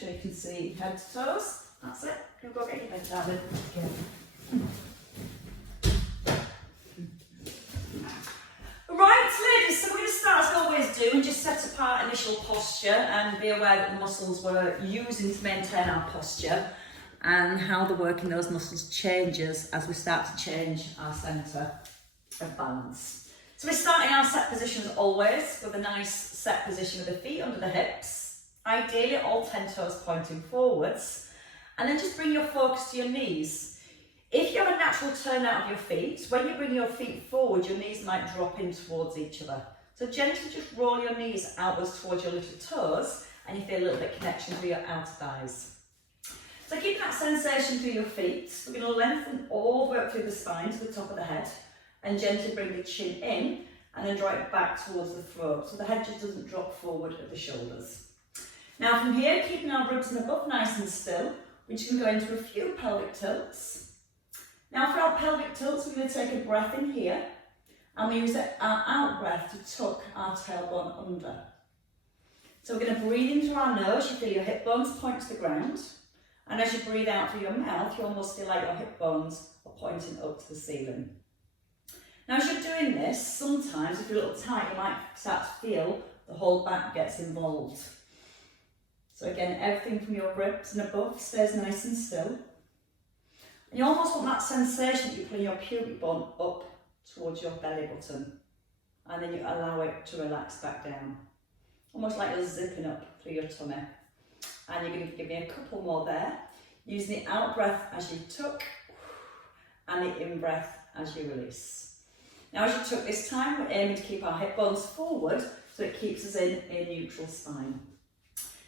sure you can see head to toes. That's it. You'll go get your head down again. Right, ladies, so we're going to start as we always do and just set apart initial posture and be aware that the muscles we're using to maintain our posture and how the work in those muscles changes as we start to change our centre of balance. So we're starting our set positions always with a nice set position with the feet under the hips, ideally all 10 toes pointing forwards, and then just bring your focus to your knees. If you have a natural turn out of your feet, when you bring your feet forward, your knees might drop in towards each other. So gently just roll your knees outwards towards your little toes and you feel a little bit connection through your outer thighs. So keep that sensation through your feet. We're going to lengthen all the way up through the spine to the top of the head and gently bring the chin in and then draw it back towards the throat so the head just doesn't drop forward at the shoulders. Now from here, keeping our ribs and above nice and still, we're just going to go into a few pelvic tilts. Now for our pelvic tilts, we're going to take a breath in here and we use our out breath to tuck our tailbone under. So we're going to breathe into our nose, you feel your hip bones point to the ground, and as you breathe out through your mouth, you almost feel like your hip bones are pointing up to the ceiling. Now as you're doing this, sometimes if you're a little tight, you might start to feel the whole back gets involved. So again, everything from your ribs and above stays nice and still. And you almost want that sensation that you're pulling your pubic bone up towards your belly button. And then you allow it to relax back down. Almost like you're zipping up through your tummy. And you're going to give me a couple more there. Using the out breath as you tuck and the in breath as you release. Now as you tuck this time, we're aiming to keep our hip bones forward so it keeps us in a neutral spine.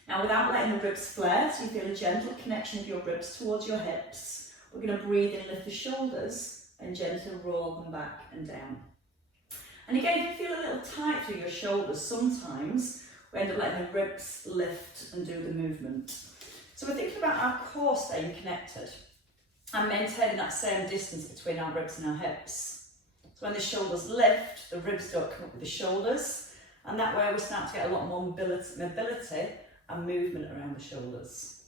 Now without letting the ribs flare, so you feel a gentle connection of your ribs towards your hips, we're going to breathe in, lift the shoulders and gently roll them back and down. And again, if you feel a little tight through your shoulders, sometimes we end up letting the ribs lift and do the movement. So we're thinking about our core staying connected and maintaining that same distance between our ribs and our hips. So when the shoulders lift, the ribs don't come up with the shoulders, and that way we start to get a lot more mobility and movement around the shoulders.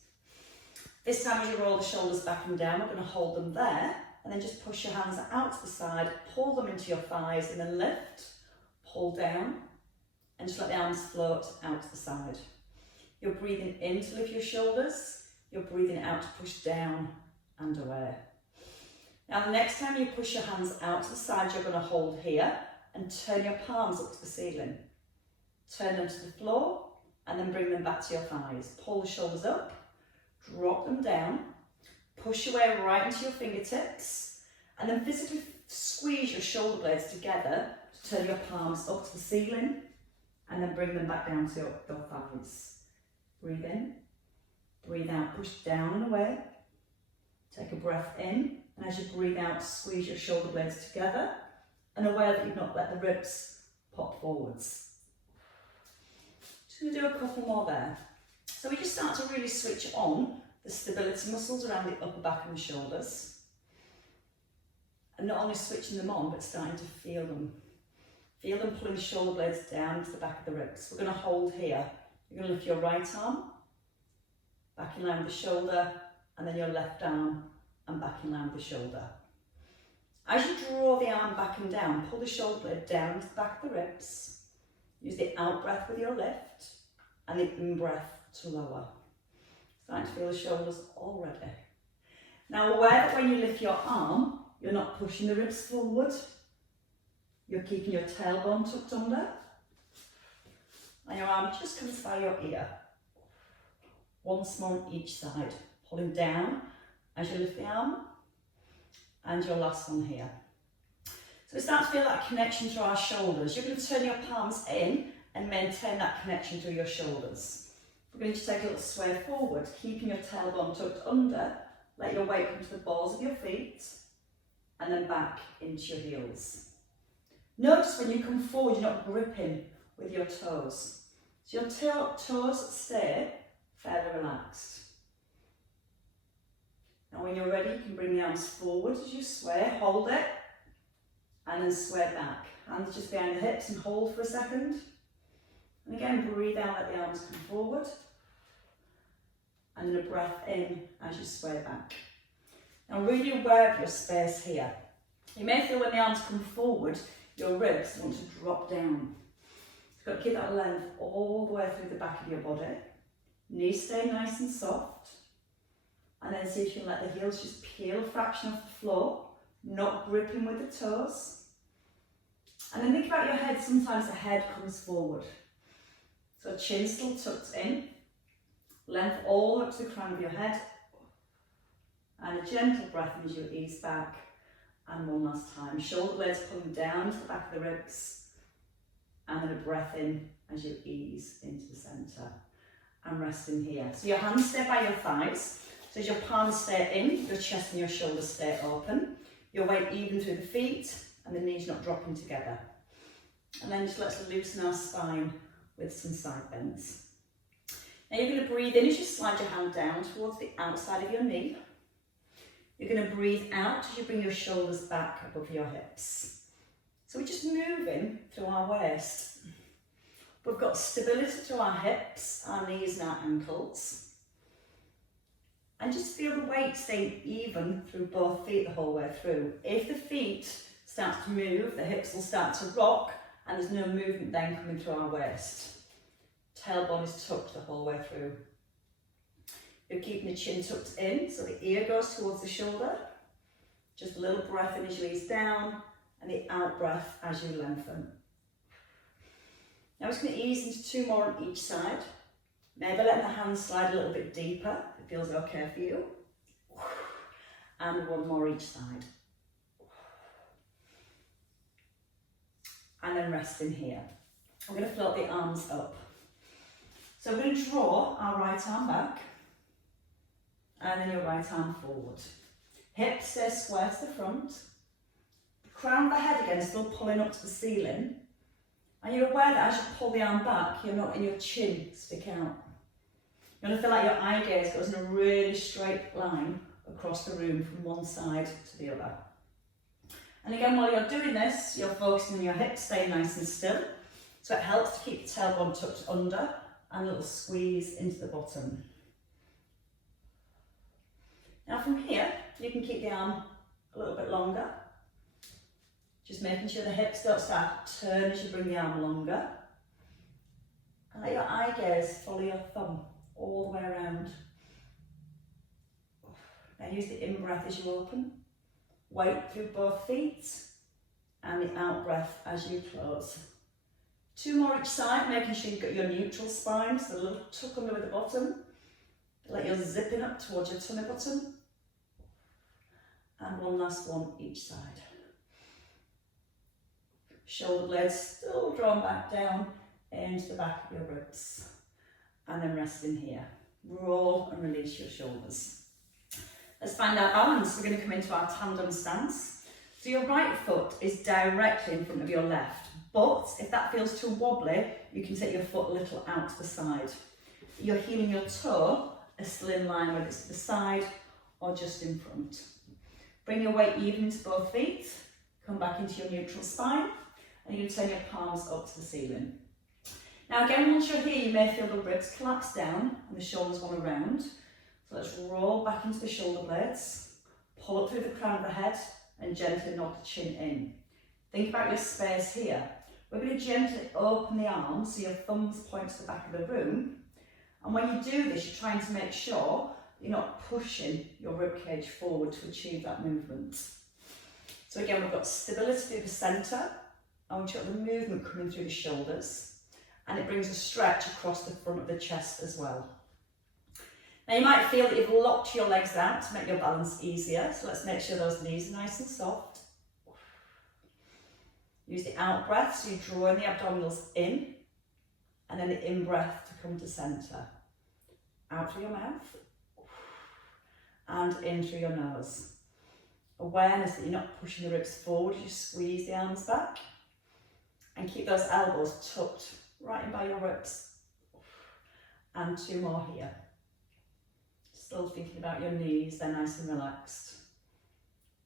This time as you roll the shoulders back and down, we're going to hold them there and then just push your hands out to the side, pull them into your thighs and then lift, pull down and just let the arms float out to the side. You're breathing in to lift your shoulders, you're breathing out to push down and away. Now the next time you push your hands out to the side, you're going to hold here and turn your palms up to the ceiling. Turn them to the floor and then bring them back to your thighs. Pull the shoulders up. Drop them down, push your way right into your fingertips, and then physically squeeze your shoulder blades together to turn your palms up to the ceiling, and then bring them back down to your thighs. Breathe in, breathe out, push down and away. Take a breath in, and as you breathe out, squeeze your shoulder blades together, and aware that you've not let the ribs pop forwards. Just going to do a couple more there. So we just start to really switch on the stability muscles around the upper back and the shoulders. And not only switching them on, but starting to feel them. Feel them pulling the shoulder blades down to the back of the ribs. We're going to hold here. You're going to lift your right arm, back in line with the shoulder, and then your left arm, and back in line with the shoulder. As you draw the arm back and down, pull the shoulder blade down to the back of the ribs. Use the out breath with your lift, and the in breath to lower. Starting to feel the shoulders already. Now aware that when you lift your arm, you're not pushing the ribs forward. You're keeping your tailbone tucked under. And your arm just comes by your ear. Once more on each side. Pulling down as you lift the arm. And your last one here. So we start to feel that connection to our shoulders. You're going to turn your palms in and maintain that connection through your shoulders. We're going to take a little sway forward, keeping your tailbone tucked under. Let your weight come to the balls of your feet and then back into your heels. Notice when you come forward, you're not gripping with your toes. So your toes stay fairly relaxed. Now when you're ready, you can bring the arms forward as you sway, hold it, and then sway back. Hands just behind the hips and hold for a second. And again, breathe out, let the arms come forward. and then a breath in as you sway back. Now really aware of your space here. You may feel when the arms come forward, your ribs want to drop down. You've got to keep that length all the way through the back of your body. Knees stay nice and soft. And then see if you can let the heels just peel a fraction off the floor, not gripping with the toes. And then think about your head. Sometimes the head comes forward. So chin still tucked in. Length all up to the crown of your head. And a gentle breath as you ease back. And one last time. Shoulder blades pulling down to the back of the ribs. And then a breath in as you ease into the centre. And rest in here. So your hands stay by your thighs. So as your palms stay in, your chest and your shoulders stay open. Your weight even through the feet and the knees not dropping together. And then just let's loosen our spine with some side bends. Now you're going to breathe in as you slide your hand down towards the outside of your knee. You're going to breathe out as you bring your shoulders back above your hips. So we're just moving through our waist. We've got stability to our hips, our knees and our ankles. And just feel the weight staying even through both feet the whole way through. If the feet start to move, the hips will start to rock and there's no movement then coming through our waist. Tailbone is tucked the whole way through. You're keeping the chin tucked in so the ear goes towards the shoulder. Just a little breath in as you ease down and the out breath as you lengthen. Now we're just going to ease into 2 more on each side. Maybe letting the hands slide a little bit deeper, if it feels okay for you. And 1 more each side. And then rest in here. We're going to float the arms up. So we're going to draw our right arm back. And then your right arm forward. Hips stay square to the front. The crown of the head again is still pulling up to the ceiling. And you're aware that as you pull the arm back, you're not letting your chin stick out. You're going to feel like your eye gaze goes in a really straight line across the room from one side to the other. And again, while you're doing this, you're focusing on your hips staying nice and still. So it helps to keep the tailbone tucked under and a little squeeze into the bottom. Now from here, you can keep the arm a little bit longer. Just making sure the hips don't start to turn as you bring the arm longer. And let your eye gaze follow your thumb all the way around. Now use the in-breath as you open. Weight through both feet. And the out-breath as you close. 2 more each side, making sure you've got your neutral spine, so a little tuck under with the bottom. Like you're zipping up towards your tummy button. And 1 last one each side. Shoulder blades still drawn back down into the back of your ribs. And then rest in here. Roll and release your shoulders. Let's find our balance. We're going to come into our tandem stance. So your right foot is directly in front of your left. But if that feels too wobbly, you can take your foot a little out to the side. Your heel and your toe are still in line, whether it's to the side or just in front. Bring your weight even to both feet. Come back into your neutral spine. And you can turn your palms up to the ceiling. Now again, once you're here, you may feel the ribs collapse down and the shoulders want to round. So let's roll back into the shoulder blades. Pull up through the crown of the head and gently nod the chin in. Think about your space here. We're going to gently open the arms so your thumbs point to the back of the room. And when you do this, you're trying to make sure you're not pushing your ribcage forward to achieve that movement. So again, we've got stability through the centre. I want you to have the movement coming through the shoulders, and it brings a stretch across the front of the chest as well. Now you might feel that you've locked your legs out to make your balance easier, so let's make sure those knees are nice and soft. Use the out breath, so you're drawing the abdominals in, and then the in breath to come to centre. Out through your mouth, and in through your nose. Awareness that you're not pushing the ribs forward as you squeeze the arms back. And keep those elbows tucked right in by your ribs. And 2 more here. Still thinking about your knees, they're nice and relaxed.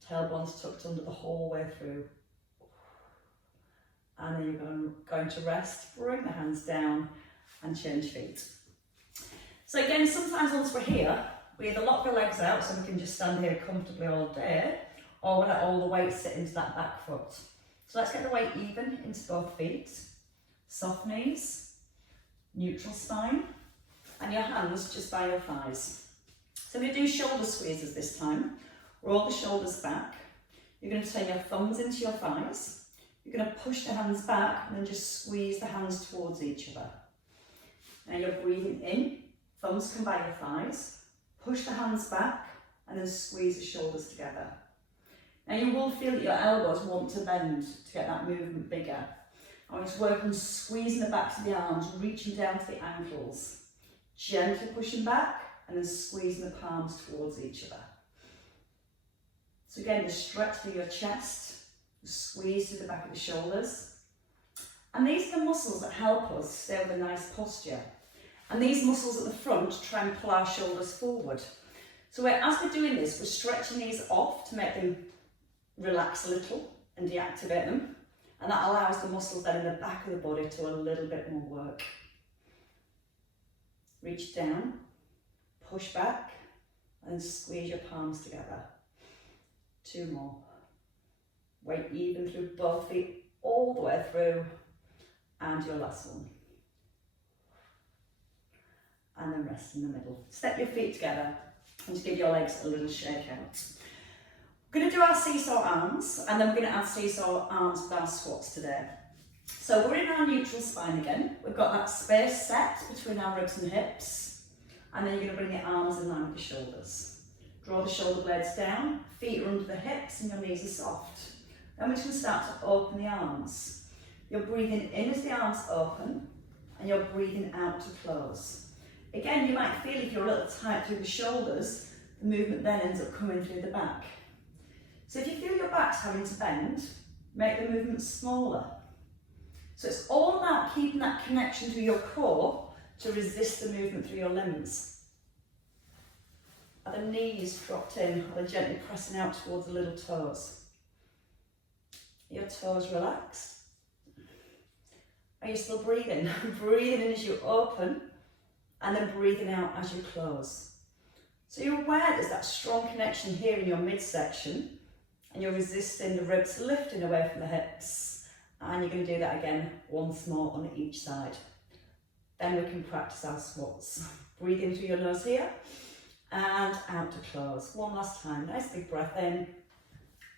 Tailbones tucked under the whole way through. And then you're going to rest, bring the hands down and change feet. So again, sometimes once we're here, we either lock the legs out so we can just stand here comfortably all day, or we let all the weight sit into that back foot. So let's get the weight even into both feet. Soft knees, neutral spine, and your hands just by your thighs. So we're going to do shoulder squeezes this time. Roll the shoulders back. You're going to turn your thumbs into your thighs. You're going to push the hands back and then just squeeze the hands towards each other. Now you're breathing in, thumbs come by your thighs, push the hands back and then squeeze the shoulders together. Now you will feel that your elbows want to bend to get that movement bigger. I want you to work on squeezing the backs of the arms, reaching down to the ankles, gently pushing back and then squeezing the palms towards each other. So again, the stretch through your chest, squeeze through the back of the shoulders. And these are the muscles that help us stay with a nice posture. And these muscles at the front try and pull our shoulders forward. So as we're doing this, we're stretching these off to make them relax a little and deactivate them. And that allows the muscles then in the back of the body to do a little bit more work. Reach down, push back, and squeeze your palms together. 2 more. Weight even through both feet all the way through. And your last one. And then rest in the middle. Step your feet together and just give your legs a little shake out. We're going to do our seesaw arms, and then we're going to add seesaw arms with our squats today. So we're in our neutral spine again. We've got that space set between our ribs and hips, and then you're going to bring the arms in line with the shoulders. Draw the shoulder blades down, feet are under the hips and your knees are soft. Then we're just going to start to open the arms. You're breathing in as the arms open, and you're breathing out to close. Again, you might feel if you're a little tight through the shoulders, the movement then ends up coming through the back. So if you feel your back's having to bend, make the movement smaller. So it's all about keeping that connection to your core to resist the movement through your limbs. Are the knees dropped in? Are they gently pressing out towards the little toes? Are your toes relaxed? Are you still breathing? Breathing in as you open, and then breathing out as you close. So you're aware there's that strong connection here in your midsection, and you're resisting the ribs lifting away from the hips. And you're going to do that again once more on each side. Then we can practice our squats. Breathe in through your nose here, and out to close. One last time, nice big breath in,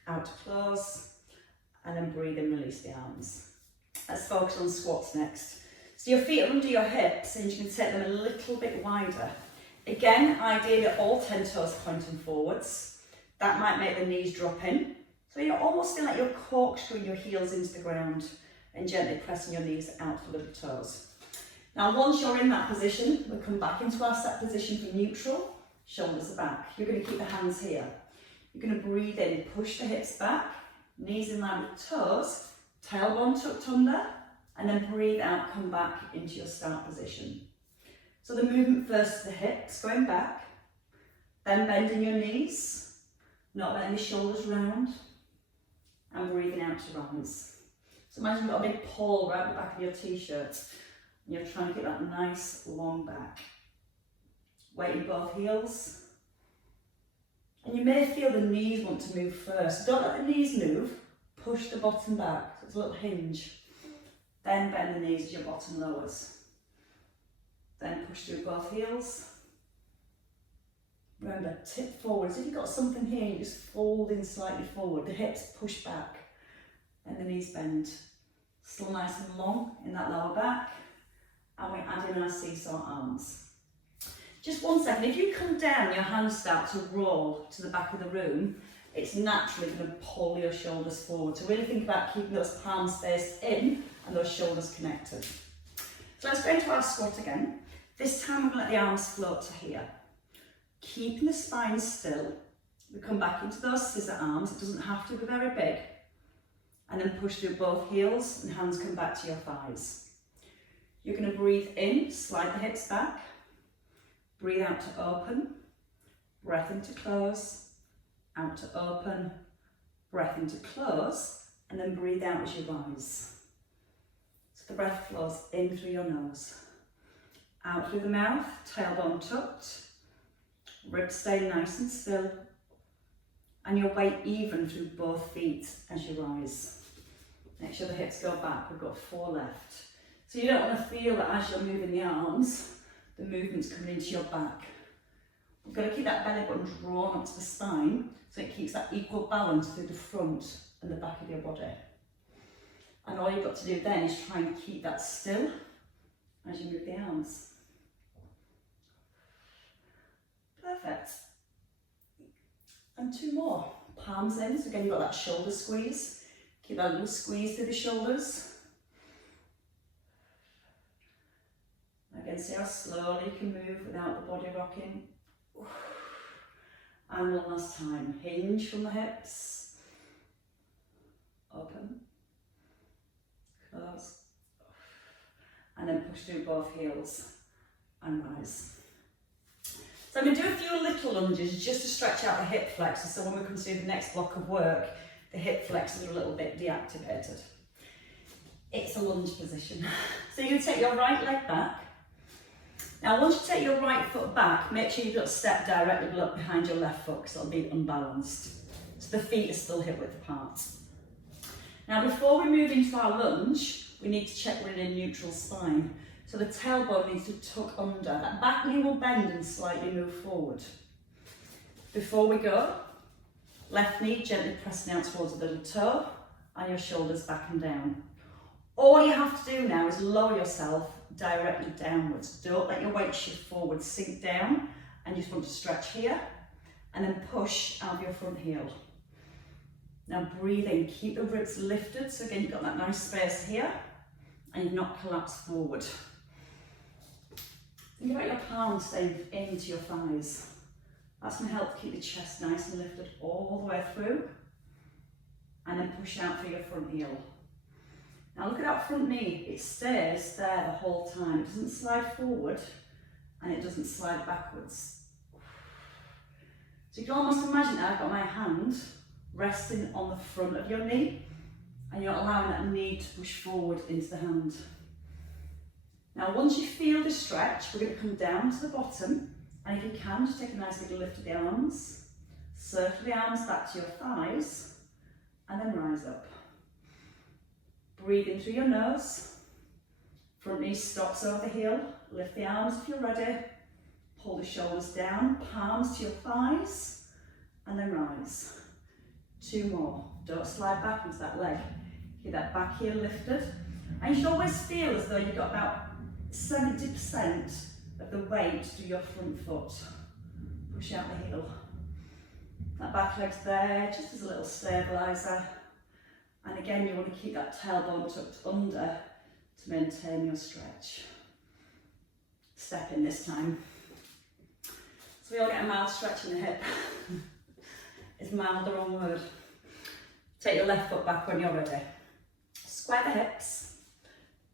out to close, and then breathe in, release the arms. Let's focus on squats next. So your feet are under your hips and you can take them a little bit wider. Again, ideally all 10 toes pointing forwards. That might make the knees drop in. So you almost feel like you're corkscrewing your heels into the ground and gently pressing your knees out to the little toes. Now once you're in that position, we'll come back into our set position for neutral. Shoulders are back. You're going to keep the hands here. You're going to breathe in, push the hips back, knees in line with the toes, tailbone tucked under, and then breathe out, come back into your start position. So the movement first to the hips, going back, then bending your knees, not letting the shoulders round, and breathing out to rise. So imagine you've got a big pole right at the back of your t-shirt, and you're trying to get that nice long back. Weight in both heels. And you may feel the knees want to move first. Don't let the knees move, push the bottom back, so it's a little hinge. Then bend the knees as your bottom lowers. Then push through both heels. Remember, tip forward. So if you've got something here, you just fold in slightly forward. The hips push back and the knees bend. Still nice and long in that lower back. And we add in our seesaw arms. Just 1 second. If you come down and your hands start to roll to the back of the room, it's naturally going to pull your shoulders forward. So really think about keeping those palms faced in and those shoulders connected. So let's go into our squat again. This time we're going to let the arms float to here. Keeping the spine still. We come back into those scissor arms. It doesn't have to be very big. And then push through both heels and hands come back to your thighs. You're going to breathe in, slide the hips back. Breathe out to open. Breath in to close. Out to open. Breath in to close. And then breathe out as you rise. So the breath flows in through your nose, Out through the mouth, tailbone tucked, ribs stay nice and still, and your weight even through both feet as you rise. Make sure the hips go back, we've got 4 left. So you don't want to feel that as you're moving the arms, the movement's coming into your back. We've got to keep that belly button drawn up to the spine so it keeps that equal balance through the front and the back of your body. And all you've got to do then is try and keep that still as you move the arms. Perfect. And 2 more. Palms in, so again you've got that shoulder squeeze. Keep that little squeeze through the shoulders. Again, see how slowly you can move without the body rocking. And one last time, hinge from the hips. Open. Close. And then push through both heels and rise. So I'm going to do a few little lunges just to stretch out the hip flexors, so when we come to do the next block of work, the hip flexors are a little bit deactivated. It's a lunge position. So you're going to take your right leg back. Now once you take your right foot back, make sure you don't step directly behind your left foot because it'll be unbalanced. So the feet are still hip width apart. Now before we move into our lunge, we need to check we're in a neutral spine. So the tailbone needs to tuck under. That back knee will bend and slightly move forward. Before we go, left knee gently pressing out towards the little toe and your shoulders back and down. All you have to do now is lower yourself directly downwards. Don't let your weight shift forward, sink down, and you just want to stretch here and then push out of your front heel. Now breathe in, keep the ribs lifted, so again you've got that nice space here and you've not collapsed forward. Think about your palms staying into your thighs. That's going to help keep the chest nice and lifted all the way through, and then push out through your front heel. Now look at that front knee, it stays there the whole time. It doesn't slide forward and it doesn't slide backwards. So you can almost imagine that I've got my hand resting on the front of your knee and you're allowing that knee to push forward into the hand. Now once you feel the stretch, we're going to come down to the bottom, and if you can, just take a nice big lift of the arms, circle the arms back to your thighs, and then rise up. Breathe in through your nose, front knee stops over the heel, lift the arms if you're ready, pull the shoulders down, palms to your thighs, and then rise. 2 more, don't slide back into that leg, keep that back heel lifted, and you should always feel as though you've got about 70% of the weight to your front foot. Push out the heel. That back leg's there, just as a little stabiliser. And again, you want to keep that tailbone tucked under to maintain your stretch. Step in this time. So we all get a mild stretch in the hip. Is mild the wrong word? Take your left foot back when you're ready. Square the hips.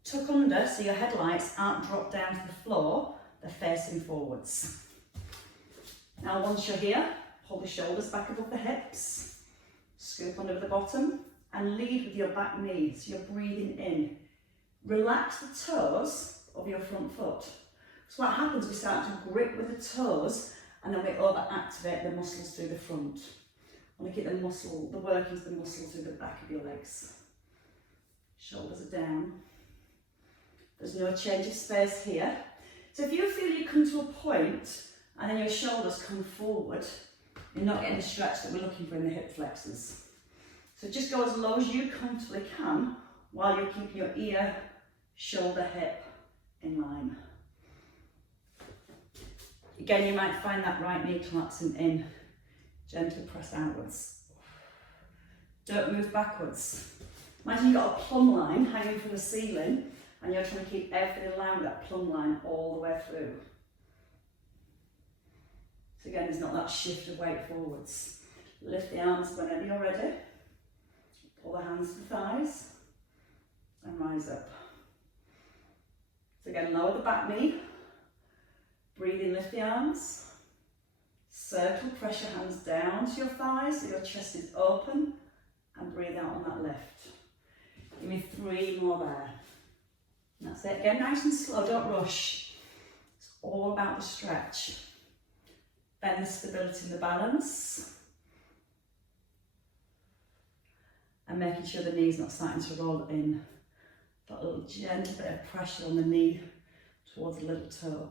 Tuck under so your headlights aren't dropped down to the floor, they're facing forwards. Now once you're here, pull the shoulders back above the hips, scoop under the bottom and lead with your back knee, so you're breathing in. Relax the toes of your front foot. So what happens, we start to grip with the toes and then we overactivate the muscles through the front. I want to keep the workings of the muscles through the back of your legs. Shoulders are down. There's no change of space here. So if you feel you come to a point and then your shoulders come forward, you're not getting the stretch that we're looking for in the hip flexors. So just go as low as you comfortably can while you're keeping your ear, shoulder, hip in line. Again, you might find that right knee collapsing in. Gently press outwards. Don't move backwards. Imagine you've got a plumb line hanging from the ceiling and you're trying to keep everything in line with that plumb line all the way through. So again, there's not that shift of weight forwards. Lift the arms whenever you're ready. Pull the hands to the thighs and rise up. So again, lower the back knee. Breathe in, lift the arms. Circle, press your hands down to your thighs so your chest is open, and breathe out on that lift. Give me 3 more there. And that's it. Again, nice and slow, don't rush. about the stretch. Then the stability and the balance. And making sure the knee's not starting to roll in. That little gentle bit of pressure on the knee towards the little toe.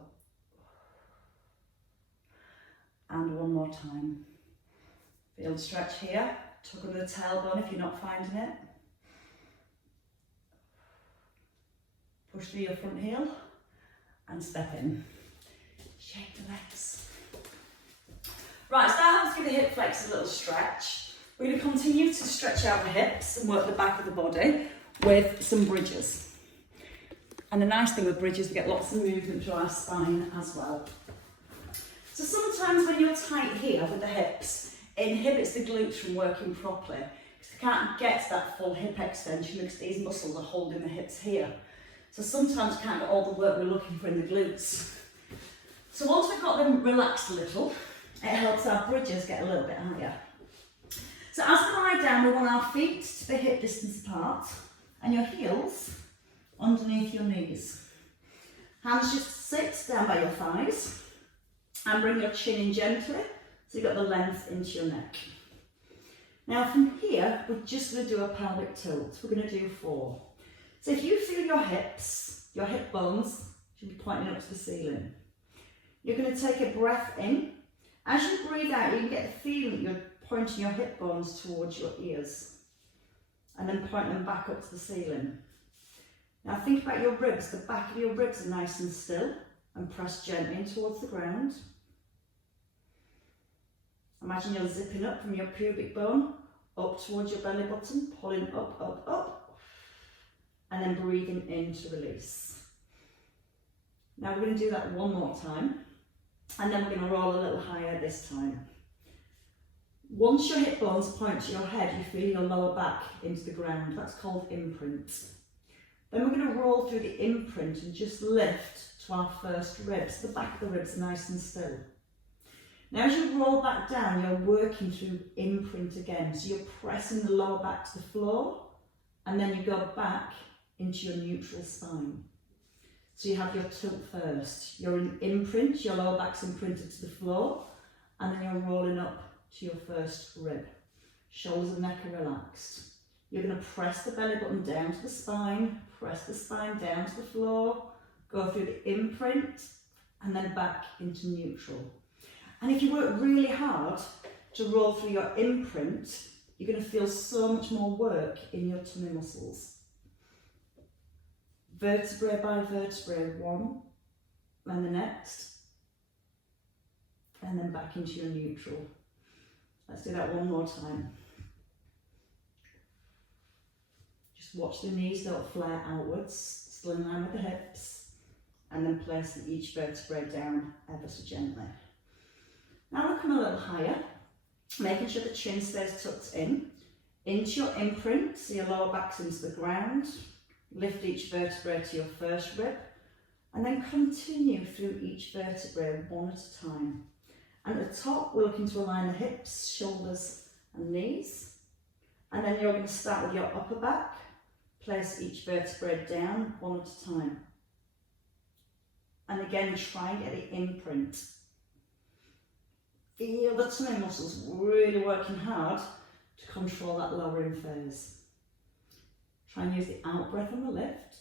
And one more time. Feel the stretch here. Tuck under the tailbone if you're not finding it. Push through your front heel and step in. Shake the legs. Right, so that helps give the hip flex a little stretch. We're going to continue to stretch out the hips and work the back of the body with some bridges. And the nice thing with bridges, we get lots of movement through our spine as well. So sometimes when you're tight here with the hips, it inhibits the glutes from working properly because they can't get to that full hip extension because these muscles are holding the hips here. So sometimes we can't get all the work we're looking for in the glutes. So once we've got them relaxed a little, it helps our bridges get a little bit higher. So as we lie down, we want our feet to be hip distance apart and your heels underneath your knees. Hands just sit down by your thighs and bring your chin in gently so you've got the length into your neck. Now from here, we're just going to do a pelvic tilt. We're going to do 4. So if you feel your hips, your hip bones should be pointing up to the ceiling. You're going to take a breath in. As you breathe out, you can get the feeling that you're pointing your hip bones towards your ears and then point them back up to the ceiling. Now think about your ribs. The back of your ribs are nice and still and press gently in towards the ground. Imagine you're zipping up from your pubic bone up towards your belly button, pulling up, up, up, and then breathing in to release. Now we're going to do that one more time, and then we're going to roll a little higher this time. Once your hip bones point to your head, you feel your lower back into the ground. That's called imprint. Then we're going to roll through the imprint and just lift to our first ribs. The back of the ribs are nice and still. Now as you roll back down, you're working through imprint again. So you're pressing the lower back to the floor, and then you go back into your neutral spine. So you have your tilt first. You're in imprint, your lower back's imprinted to the floor, and then you're rolling up to your first rib. Shoulders and neck are relaxed. You're going to press the belly button down to the spine, press the spine down to the floor, go through the imprint, and then back into neutral. And if you work really hard to roll through your imprint, you're going to feel so much more work in your tummy muscles. Vertebrae by vertebrae, one, and the next, and then back into your neutral. Let's do that one more time. Just watch the knees don't flare outwards, still in line with the hips, and then place each vertebrae down ever so gently. Now we'll come a little higher, making sure the chin stays tucked in, into your imprint, so your lower back's into the ground. Lift each vertebrae to your first rib, and then continue through each vertebrae one at a time. And at the top, we're looking to align the hips, shoulders and knees. And then you're going to start with your upper back. Place each vertebrae down one at a time. And again, try and get the imprint. Feel the tummy muscles really working hard to control that lowering phase. Try and use the out breath on the lift.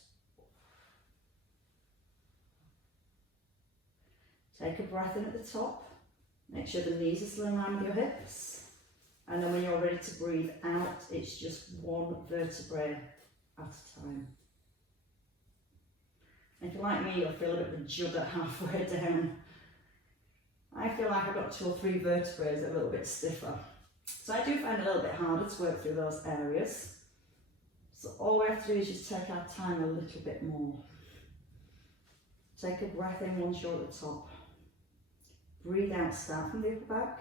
Take a breath in at the top. Make sure the knees are still in line with your hips. And then when you're ready to breathe out, it's just one vertebrae at a time. And if you're like me, you'll feel a bit of a judder halfway down. I feel like I've got 2 or 3 vertebrae a little bit stiffer. So I do find it a little bit harder to work through those areas. So all we have to do is just take our time a little bit more. Take a breath in once you're at the top. Breathe out, start from the upper back.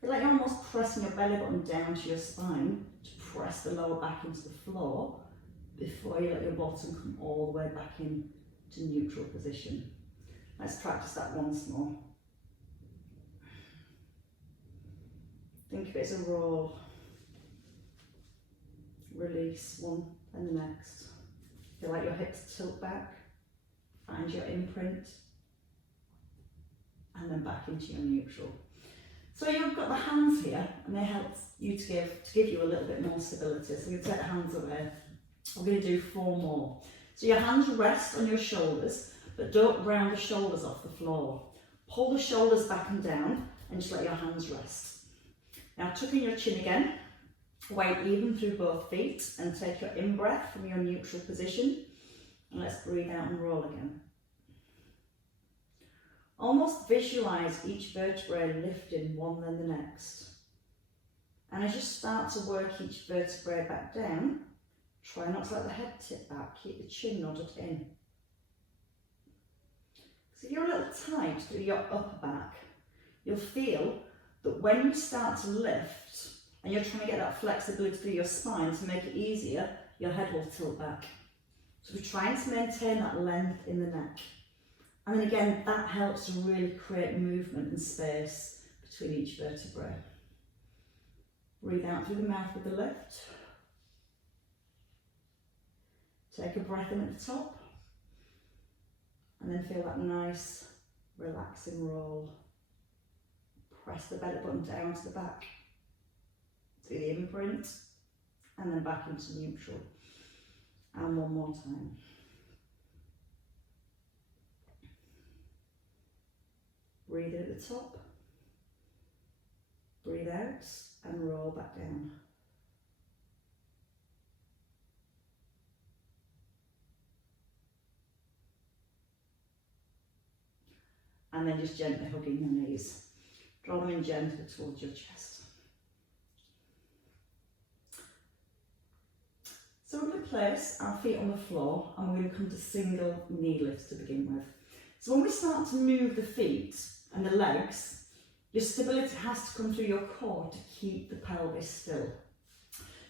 Feel like you're almost pressing your belly button down to your spine to press the lower back into the floor before you let your bottom come all the way back in to neutral position. Let's practice that once more. Think of it as a roll. Release one and the next. Feel like your hips tilt back. Find your imprint. and then back into your neutral. So you've got the hands here, and they help you to give you a little bit more stability. So we're going to take the hands away. We're going to do 4 more. So your hands rest on your shoulders, but don't round the shoulders off the floor. Pull the shoulders back and down, and just let your hands rest. Now tuck in your chin again, weight even through both feet, and take your in-breath from your neutral position. And let's breathe out and roll again. Almost visualise each vertebrae lifting one then the next. And as you start to work each vertebrae back down, try not to let the head tip back, keep the chin nodded in. So if you're a little tight through your upper back, you'll feel that when you start to lift, and you're trying to get that flexibility through your spine to make it easier, your head will tilt back. So we're trying to maintain that length in the neck. And then again, that helps to really create movement and space between each vertebrae. Breathe out through the mouth with the lift. Take a breath in at the top. And then feel that nice, relaxing roll. Press the belly button down to the back. Through the imprint. And then back into neutral. And one more time. Breathe in at the top. Breathe out and roll back down. And then just gently hugging your knees. Draw them in gently towards your chest. So we're going to place our feet on the floor and we're going to come to single knee lifts to begin with. So when we start to move the feet and the legs, your stability has to come through your core to keep the pelvis still.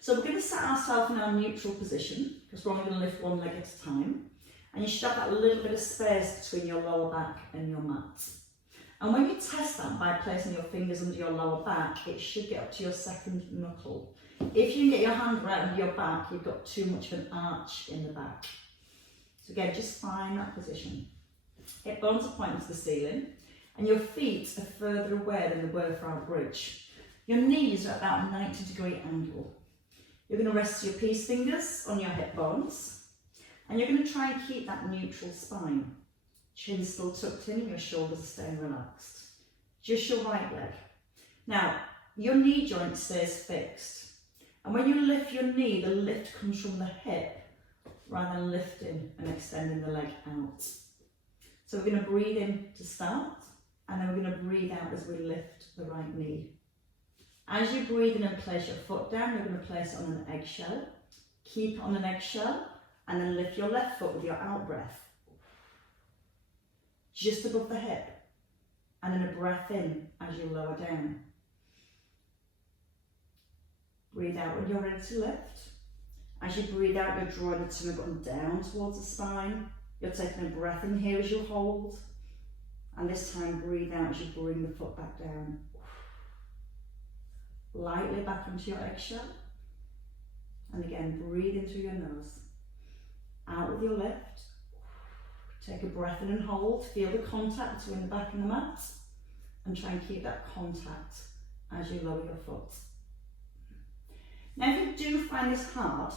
So we're going to set ourselves in our neutral position because we're only going to lift one leg at a time. And you should have that little bit of space between your lower back and your mat. And when you test that by placing your fingers under your lower back, it should get up to your second knuckle. If you can get your hand right under your back, you've got too much of an arch in the back. So again, just find that position. Hip bones are pointing to the ceiling, and your feet are further away than they were for our bridge. Your knees are about a 90-degree angle. You're going to rest your peace fingers on your hip bones. And you're going to try and keep that neutral spine. Chin still tucked in and your shoulders are staying relaxed. Just your right leg. Now, your knee joint stays fixed. And when you lift your knee, the lift comes from the hip rather than lifting and extending the leg out. So we're going to breathe in to start, and then we're going to breathe out as we lift the right knee. As you breathe in and place your foot down, you're going to place it on an eggshell. Keep it on an eggshell. And then lift your left foot with your out breath. Just above the hip. And then a breath in as you lower down. Breathe out when you're ready to lift. As you breathe out, you're drawing the tummy button down towards the spine. You're taking a breath in here as you hold. And this time breathe out as you bring the foot back down. Lightly back onto your eggshell. And again, breathe in through your nose. Out with your lift. Take a breath in and hold. Feel the contact between the back and the mat. And try and keep that contact as you lower your foot. Now if you do find this hard,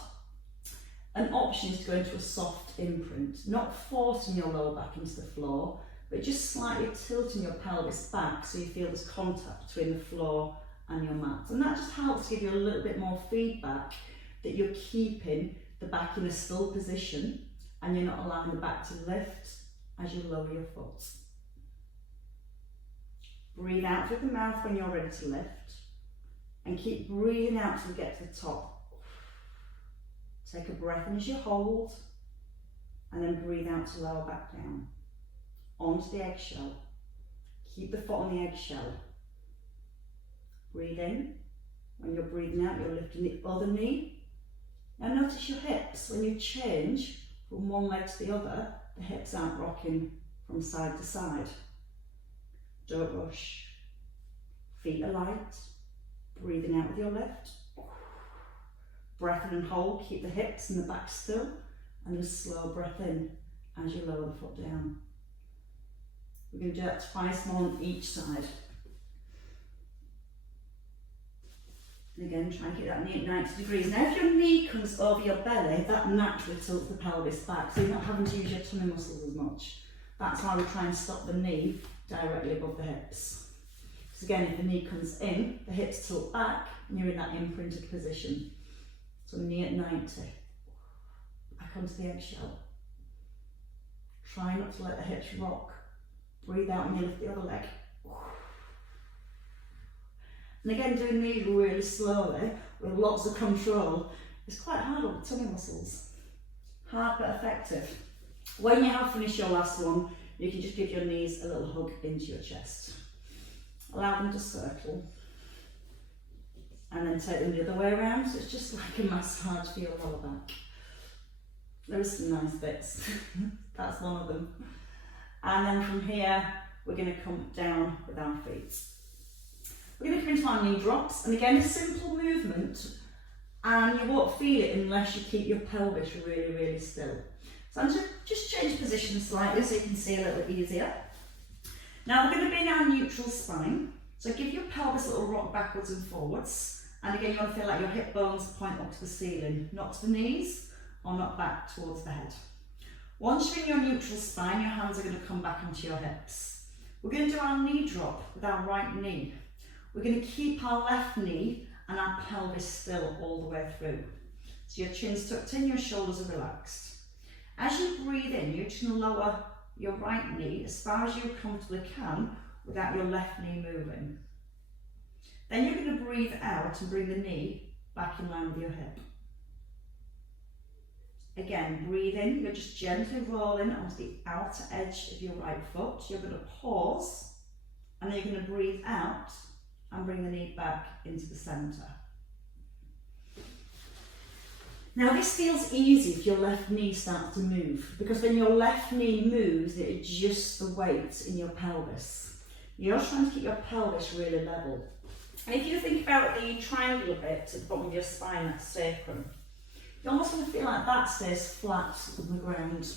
an option is to go into a soft imprint. Not forcing your lower back into the floor, but just slightly tilting your pelvis back so you feel this contact between the floor and your mat. And that just helps give you a little bit more feedback that you're keeping the back in a still position and you're not allowing the back to lift as you lower your foot. Breathe out through the mouth when you're ready to lift and keep breathing out till you get to the top. Take a breath in as you hold and then breathe out to lower back down. Onto the eggshell. Keep the foot on the eggshell. Breathe in. When you're breathing out, you're lifting the other knee. Now notice your hips. When you change from one leg to the other, the hips aren't rocking from side to side. Don't rush. Feet are light. Breathing out with your left. Breath in and hold. Keep the hips and the back still. And a slow breath in as you lower the foot down. We're going to do that twice more on each side. And again, try and keep that knee at 90 degrees. Now, if your knee comes over your belly, that naturally tilts the pelvis back, so you're not having to use your tummy muscles as much. That's why we try and stop the knee directly above the hips. Because again, if the knee comes in, the hips tilt back, and you're in that imprinted position. So knee at 90. Back onto the eggshell. Try not to let the hips rock. Breathe out and you lift the other leg. And again, doing these really slowly, with lots of control, is quite hard on the tummy muscles. Hard but effective. When you have finished your last one, you can just give your knees a little hug into your chest. Allow them to circle. And then take them the other way around, so it's just like a massage for your lower back. There are some nice bits. That's one of them. And then from here, we're going to come down with our feet. We're going to come into our knee drops, and again, a simple movement, and you won't feel it unless you keep your pelvis really, really still. So I'm going to just change position slightly so you can see a little bit easier. Now we're going to be in our neutral spine, so give your pelvis a little rock backwards and forwards, and again you want to feel like your hip bones point up to the ceiling, not to the knees, or not back towards the head. Once you're in your neutral spine, your hands are going to come back onto your hips. We're going to do our knee drop with our right knee. We're going to keep our left knee and our pelvis still all the way through. So your chin's tucked in, your shoulders are relaxed. As you breathe in, you're just going to lower your right knee as far as you comfortably can without your left knee moving. Then you're going to breathe out and bring the knee back in line with your hip. Again, breathe in, you're just gently rolling onto the outer edge of your right foot. You're going to pause, and then you're going to breathe out and bring the knee back into the centre. Now this feels easy if your left knee starts to move, because when your left knee moves, it adjusts the weight in your pelvis. You're trying to keep your pelvis really level. And if you think about the triangular bit at the bottom of your spine, that's sacrum, you almost want to feel like that stays flat on the ground.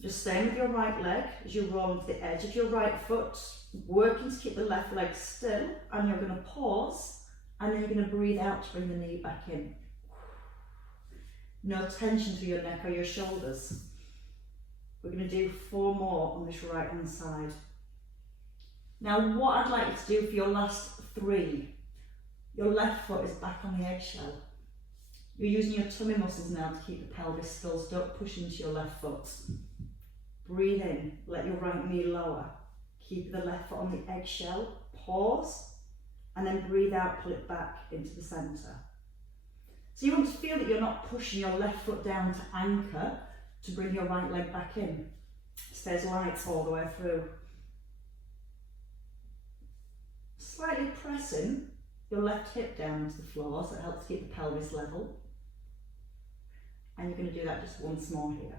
Just staying with your right leg as you roll onto the edge of your right foot, working to keep the left leg still, and you're going to pause, and then you're going to breathe out to bring the knee back in. No tension through your neck or your shoulders. We're going to do 4 more on this right hand side. Now what I'd like you to do for your last 3, your left foot is back on the eggshell. You're using your tummy muscles now to keep the pelvis still, so don't push into your left foot. Breathe in, let your right knee lower. Keep the left foot on the eggshell, pause, and then breathe out, pull it back into the centre. So you want to feel that you're not pushing your left foot down to anchor to bring your right leg back in. It stays light all the way through. Slightly pressing your left hip down into the floor, so it helps keep the pelvis level. And you're going to do that just once more here.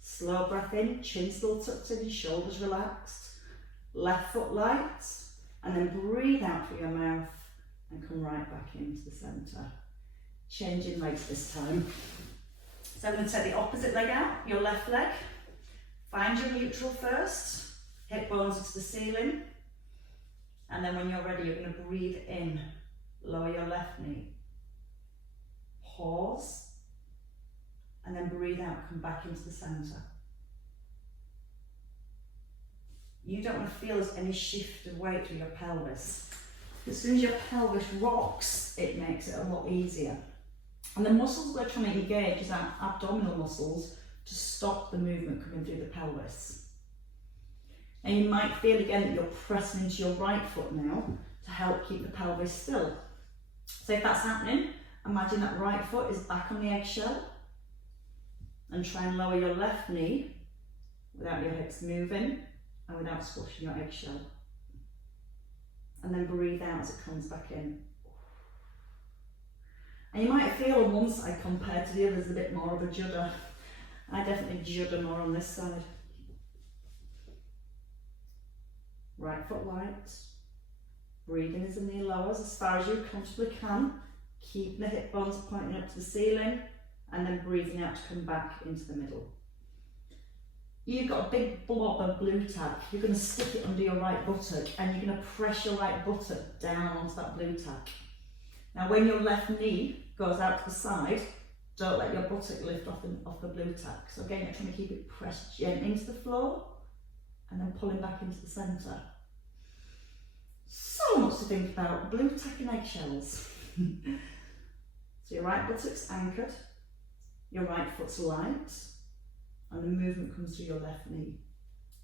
Slow breath in, chin still tucked in, shoulders relaxed. Left foot light, and then breathe out through your mouth and come right back into the centre. Changing legs this time. So I'm going to take the opposite leg out, your left leg. Find your neutral first, hip bones into the ceiling. And then when you're ready, you're going to breathe in, lower your left knee. Pause. And then breathe out, come back into the centre. You don't want to feel any shift of weight through your pelvis. As soon as your pelvis rocks, it makes it a lot easier. And the muscles we're trying to engage is our abdominal muscles to stop the movement coming through the pelvis. And you might feel again that you're pressing into your right foot now to help keep the pelvis still. So if that's happening, imagine that right foot is back on the eggshell, and try and lower your left knee without your hips moving and without squashing your eggshell. And then breathe out as it comes back in. And you might feel on one side compared to the others a bit more of a judder. I definitely judder more on this side. Right foot light. Breathing as the knee lowers as far as you comfortably can. Keep the hip bones pointing up to the ceiling, and then breathing out to come back into the middle. you've got a big blob of glue tack. You're going to stick it under your right buttock and you're going to press your right buttock down onto that glue tack. Now when your left knee goes out to the side, don't let your buttock lift off the glue tack. So again, you're trying to keep it pressed gently into the floor and then pulling back into the centre. So much to think about, glue tack and eggshells. So your right buttock's anchored, your right foot's light, and the movement comes through your left knee.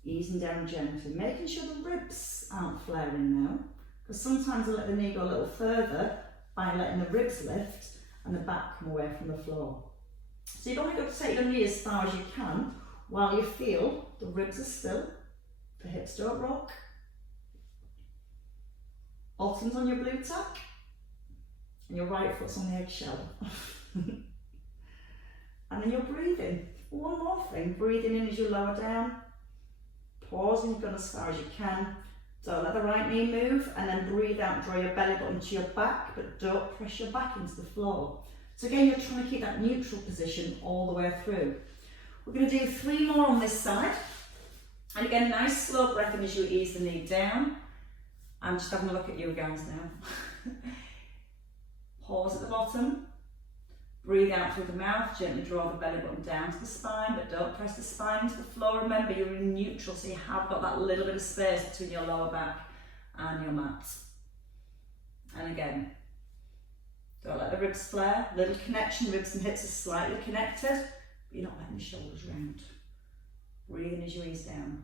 Easing down gently, making sure the ribs aren't flaring now, because sometimes I let the knee go a little further by letting the ribs lift and the back come away from the floor. So you've only got to take your knee as far as you can while you feel the ribs are still, the hips don't rock, bottom's on your glue tack, and your right foot's on the eggshell. And then you're breathing. One more thing, breathing in as you lower down, pausing, going as far as you can. Don't let the right knee move, and then breathe out, draw your belly button to your back, but don't press your back into the floor. So again, you're trying to keep that neutral position all the way through. We're going to do 3 more on this side. And again, nice slow breath in as you ease the knee down. I'm just having a look at you guys now. Pause at the bottom. Breathe out through the mouth, gently draw the belly button down to the spine, but don't press the spine into the floor. Remember, you're in neutral, so you have got that little bit of space between your lower back and your mat. And again, don't let the ribs flare. Little connection, ribs and hips are slightly connected, but you're not letting the shoulders round. Breathe in as you ease down.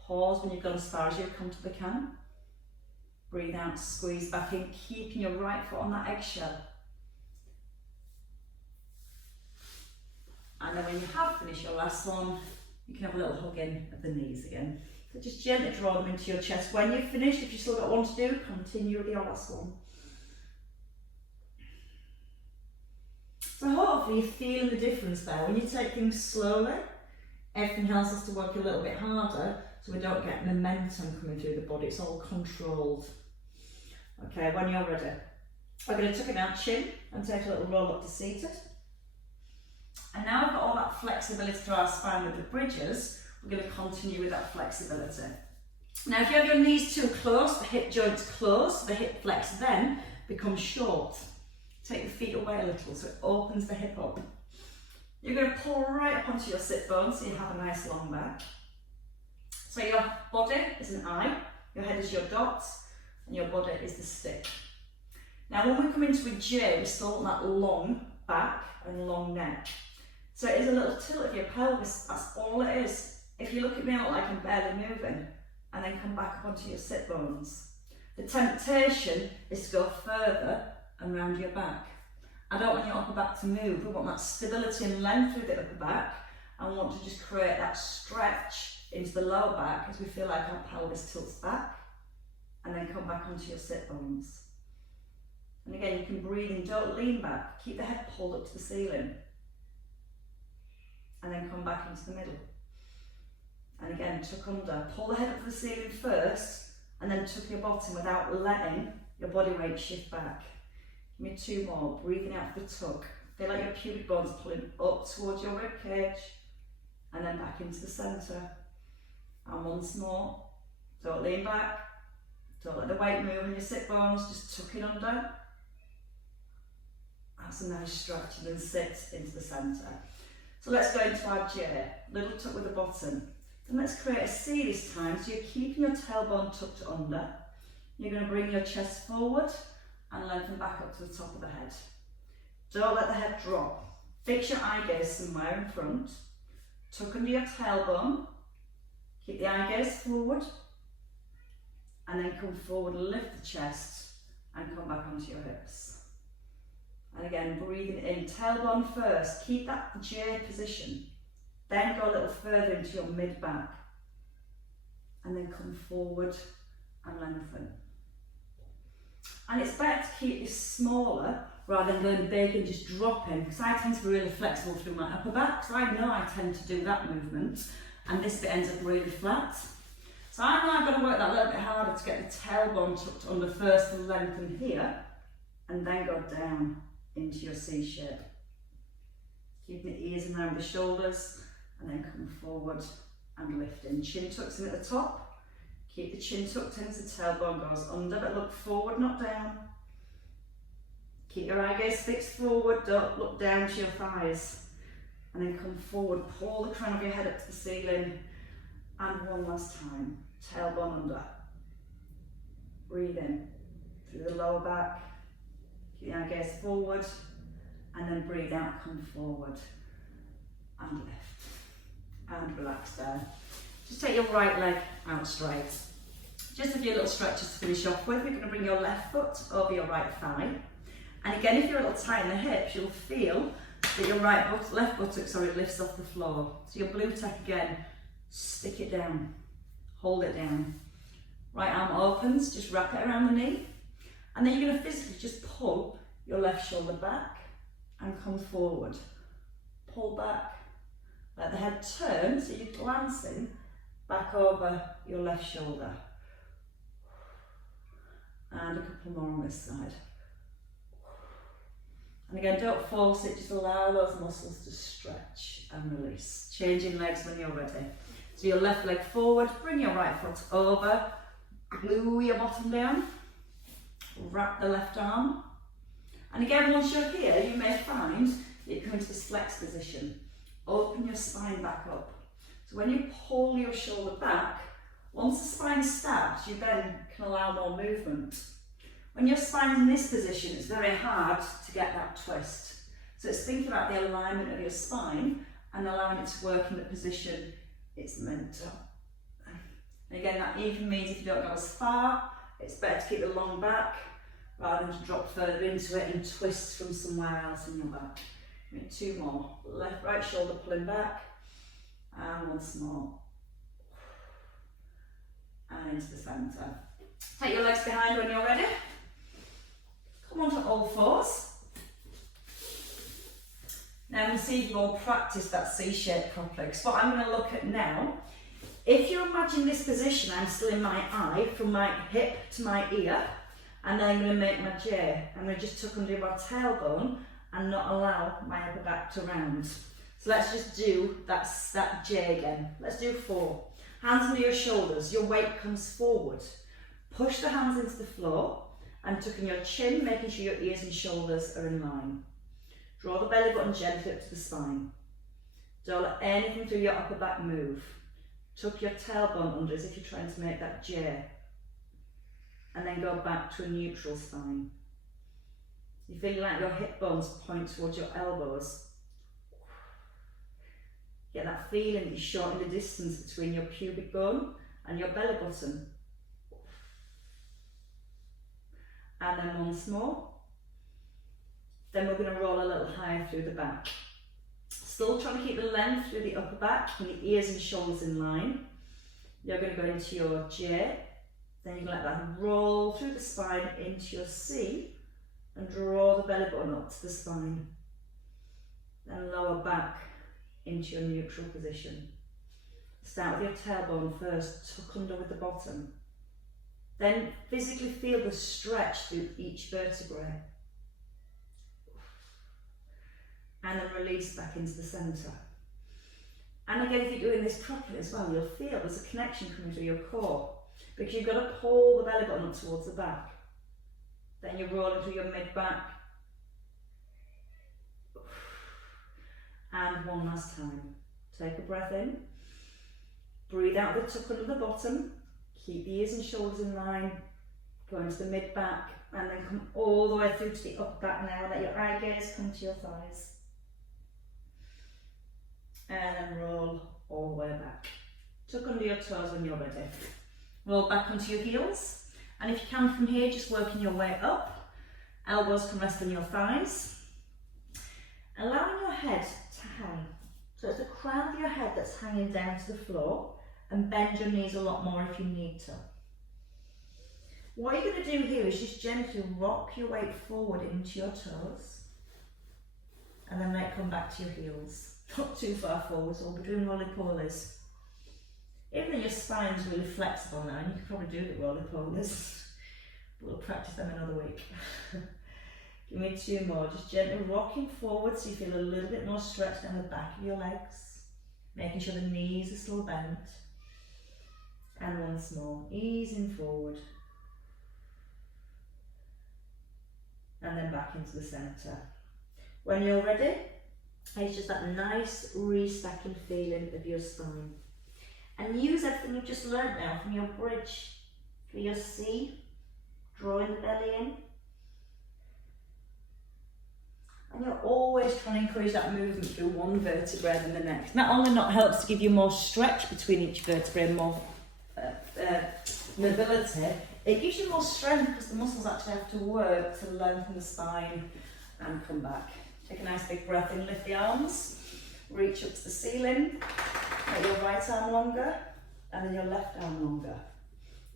Pause when you've gone as far as you comfortably can. Breathe out, squeeze back in, keeping your right foot on that eggshell. And then when you have finished your last one, you can have a little hug in of the knees again. So just gently draw them into your chest. When you've finished, if you've still got one to do, continue with your last one. So hopefully you're feeling the difference there. When you take things slowly, everything else has to work a little bit harder so we don't get momentum coming through the body. It's all controlled. Okay, when you're ready, we're going to tuck in our chin and take a little roll up to seated. And now we've got all that flexibility through our spine with the bridges, we're going to continue with that flexibility. Now if you have your knees too close, the hip joints close, the hip flex then becomes short. Take the feet away a little so it opens the hip up. You're going to pull right up onto your sit bones so you have a nice long back. So your body is an eye, your head is your dots, and your body is the stick. Now when we come into a J, we still want that long back and long neck. So it is a little tilt of your pelvis, that's all it is. If you look at me, I look like I'm barely moving, and then come back up onto your sit bones. The temptation is to go further and round your back. I don't want your upper back to move, we want that stability and length through the upper back, and want to just create that stretch into the lower back as we feel like our pelvis tilts back, and then come back onto your sit bones. And again, you can breathe in, don't lean back, keep the head pulled up to the ceiling. And then come back into the middle. And again, tuck under. Pull the head up to the ceiling first, and then tuck your bottom without letting your body weight shift back. Give me 2 more. Breathing out for the tuck. Feel like your pubic bones pulling up towards your rib cage, and then back into the centre. And once more. Don't lean back. Don't let the weight move on your sit bones. Just tuck it under. That's a nice stretch, and then sit into the centre. So let's go into our J, little tuck with the bottom. And let's create a C this time, so you're keeping your tailbone tucked under. You're going to bring your chest forward and lengthen back up to the top of the head. Don't let the head drop. Fix your eye gaze somewhere in front. Tuck under your tailbone. Keep the eye gaze forward. And then come forward, lift the chest and come back onto your hips. And again, breathing in, tailbone first, keep that J position. Then go a little further into your mid-back. And then come forward and lengthen. And it's better to keep this smaller rather than going big and just dropping, because I tend to be really flexible through my upper back, so I know I tend to do that movement, and this bit ends up really flat. So I know I've got to work that a little bit harder to get the tailbone tucked under first and lengthen here, and then go down into your C shape. Keeping the ears around the shoulders and then come forward and lift in. Chin tucks in at the top. Keep the chin tucked in as the tailbone goes under, but look forward, not down. Keep your eye gaze fixed forward, don't look down to your thighs. And then come forward, pull the crown of your head up to the ceiling. And one last time, tailbone under. Breathe in through the lower back. Keep the eye gaze forward. And then breathe out, come forward. And lift. And relax there. Just take your right leg out straight. Just a few little stretches to finish off with. We're going to bring your left foot over your right thigh. And again, if you're a little tight in the hips, you'll feel that your left buttock lifts off the floor. So your blue tack again, stick it down, hold it down. Right arm opens, just wrap it around the knee. And then you're going to physically just pull your left shoulder back and come forward. Pull back, let the head turn so you're glancing back over your left shoulder. And a couple more on this side. And again, don't force it, just allow those muscles to stretch and release. Changing legs when you're ready. So your left leg forward, bring your right foot over, glue your bottom down, wrap the left arm. And again, once you're here, you may find that you come into this flex position. Open your spine back up. So when you pull your shoulder back, once the spine stabs, you then can allow more movement. When your spine's in this position, it's very hard to get that twist. So it's thinking about the alignment of your spine and allowing it to work in the position it's meant to. And again, that even means if you don't go as far, it's better to keep the long back rather than to drop further into it and twist from somewhere else in your back. Make two more. Left, right shoulder pulling back. And once more. And into the centre. Take your legs behind when you're ready. Come onto all fours. Now we'll see if you've all practiced that C shape properly. Because what I'm going to look at now, if you imagine this position, I'm still in my eye from my hip to my ear, and then I'm going to make my J. I'm going to just tuck under my tailbone and not allow my upper back to round. So let's just do that J again. Let's do 4. Hands under your shoulders, your weight comes forward. Push the hands into the floor and tuck in your chin, making sure your ears and shoulders are in line. Draw the belly button gently up to the spine. Don't let anything through your upper back move. Tuck your tailbone under as if you're trying to make that J. And then go back to a neutral spine. You feel like your hip bones point towards your elbows. Get that feeling that you shorten the distance between your pubic bone and your belly button. And then once more. Then we're going to roll a little higher through the back. Still trying to keep the length through the upper back and the ears and shoulders in line. You're going to go into your J. Then you're going to let that roll through the spine into your C and draw the belly button up to the spine. Then lower back into your neutral position. Start with your tailbone first, tuck under with the bottom. Then physically feel the stretch through each vertebrae. And then release back into the centre. And again, if you're doing this properly as well, you'll feel there's a connection coming through your core, because you've got to pull the belly button up towards the back. Then you're rolling through your mid-back. And one last time. Take a breath in. Breathe out the tuck under the bottom. Keep the ears and shoulders in line. Go into the mid-back. And then come all the way through to the upper back now. Let your eye gaze come to your thighs. And then roll all the way back. Tuck under your toes when you're ready. Roll back onto your heels. And if you can from here, just working your way up. Elbows can rest on your thighs. Allowing your head to hang. So it's the crown of your head that's hanging down to the floor, and bend your knees a lot more if you need to. What you're going to do here is just gently rock your weight forward into your toes, and then let it come back to your heels. Not too far forward, so we'll be doing roly-polies. Even though your spine's really flexible now, and you can probably do the roly-polies, but we'll practice them another week. Give me 2 more, just gently rocking forward so you feel a little bit more stretch down the back of your legs. making sure the knees are still bent. And once more, easing forward. And then back into the centre. When you're ready, it's just that nice restacking feeling of your spine. And use everything you've just learnt now from your bridge for your C, drawing the belly in. And you're always trying to encourage that movement through one vertebrae than the next. Not only helps to give you more stretch between each vertebrae and more mobility, it gives you more strength because the muscles actually have to work to lengthen the spine and come back. Take a nice big breath in, lift the arms, reach up to the ceiling, make your right arm longer and then your left arm longer.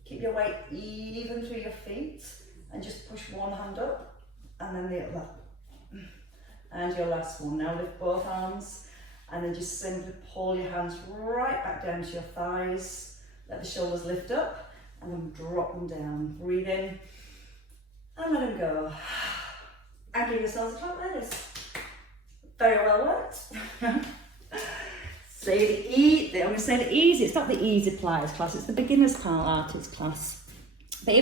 Keep your weight even through your feet and just push one hand up and then the other. And your last one. Now lift both arms and then just simply pull your hands right back down to your thighs. Let the shoulders lift up and then drop them down. Breathe in and let them go. And give yourselves a clap, ladies. Very well worked. I'm going to say the easy. It's not the easy Pilates class, it's the beginner's Pilates class. But if